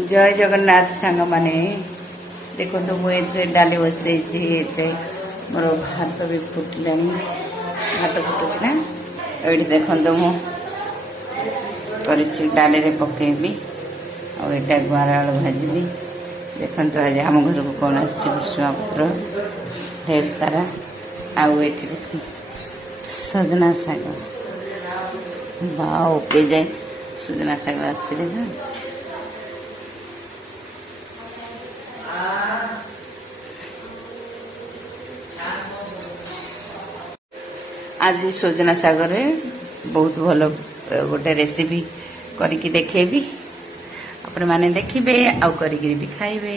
जय जगन्नाथ सांग माने देखो तो मुझे डाली बसई मोर भात भी फुटला भात फुटुच ना ये देखो तो मुझे डाली रे पकेबी आईटा गुआर आलू भाजी देखो तो आज आम घर को कौन आसुआ पत्र ढेर सारा आउ सजना शाग बाओ के जाए सजना शाग आस आज सजना सागर बहुत भल गोटे रेसिपी करके देखेबी आपण माने देखिबे आउ करके भी खाइबे।